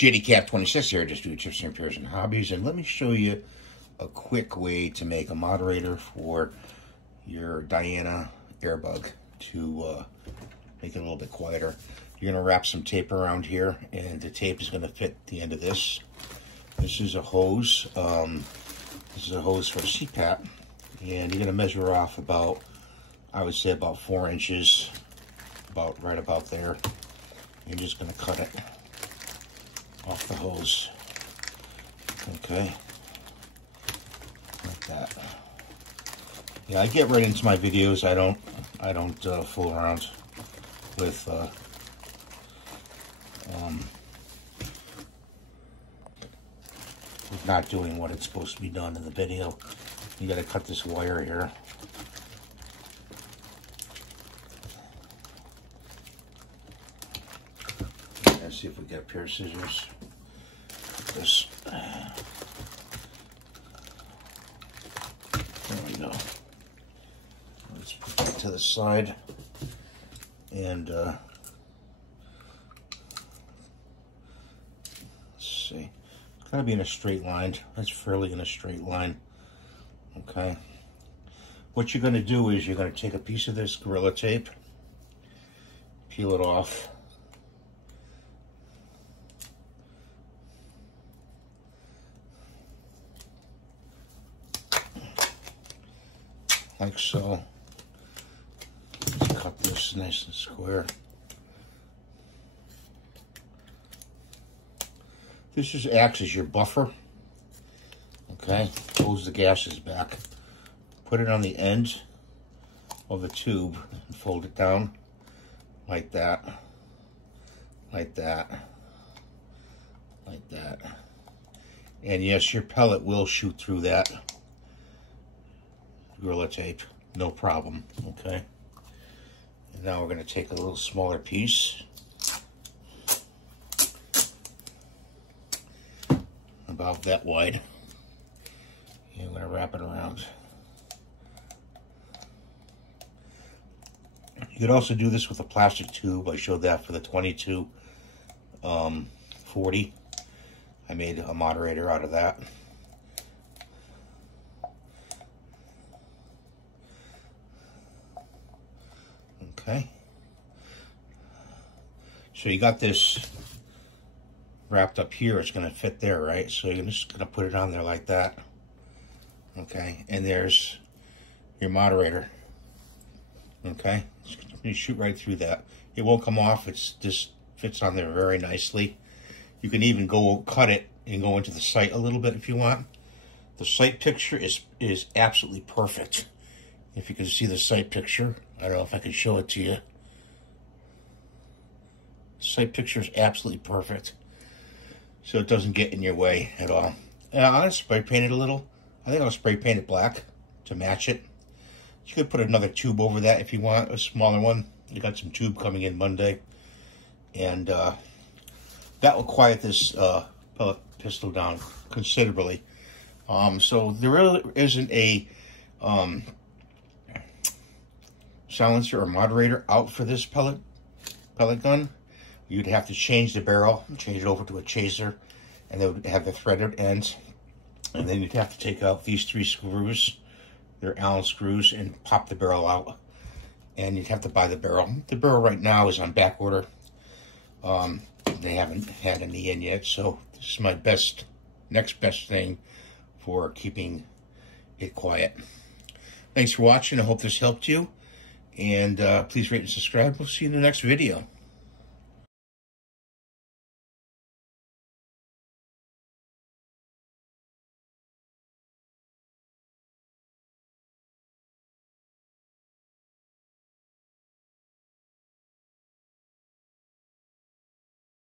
Cpap 26 here, just do tips and repairs and hobbies, and let me show you a quick way to make a moderator for your Diana airbug to make it a little bit quieter. You're going to wrap some tape around here, and the tape is going to fit the end of this. This is a hose. This is a hose for Cpap, and you're going to measure off about, I would say about 4 inches, right about there. You're just going to cut it off the hose. Okay, like that. Yeah, I get right into my videos. I don't fool around with not doing what it's supposed to be done in the video. You got to cut this wire here. Let's see if we get a pair of scissors. Put this. There we go. Let's put that to the side, and let's see. It's gotta be in a straight line. That's fairly in a straight line. Okay. What you're gonna do is you're gonna take a piece of this Gorilla Tape, peel it off. Like so. Let's cut this nice and square. This just acts as your buffer. Okay, close the gases back. Put it on the end of the tube and fold it down like that, like that, like that. And yes, your pellet will shoot through that Gorilla Tape, no problem. Okay, and now we're going to take a little smaller piece, about that wide, and we're going to wrap it around. You could also do this with a plastic tube. I showed that for the 2240. I made a moderator out of that. Okay, so you got this wrapped up here. It's going to fit there, right? So you're just going to put it on there like that. Okay, and there's your moderator. Okay, you shoot right through that. It won't come off. It's just fits on there very nicely. You can even go cut it and go into the sight a little bit if you want. The sight picture is absolutely perfect. If you can see the sight picture, I don't know if I can show it to you. Sight picture is absolutely perfect, so it doesn't get in your way at all. And I'll spray paint it a little. I think I'll spray paint it black to match it. You could put another tube over that if you want, a smaller one. You got some tube coming in Monday, and that will quiet this pellet pistol down considerably. So there really isn't a silencer or moderator out for this pellet gun. You'd have to change the barrel, change it over to a chaser, and they would have the threaded ends. And then you'd have to take out these 3 screws. They're Allen screws, and pop the barrel out. And you'd have to buy the barrel. The barrel right now is on back order. They haven't had any in yet, so this is my next best thing for keeping it quiet. Thanks for watching. I hope this helped you. And please rate and subscribe. We'll see you in the next video.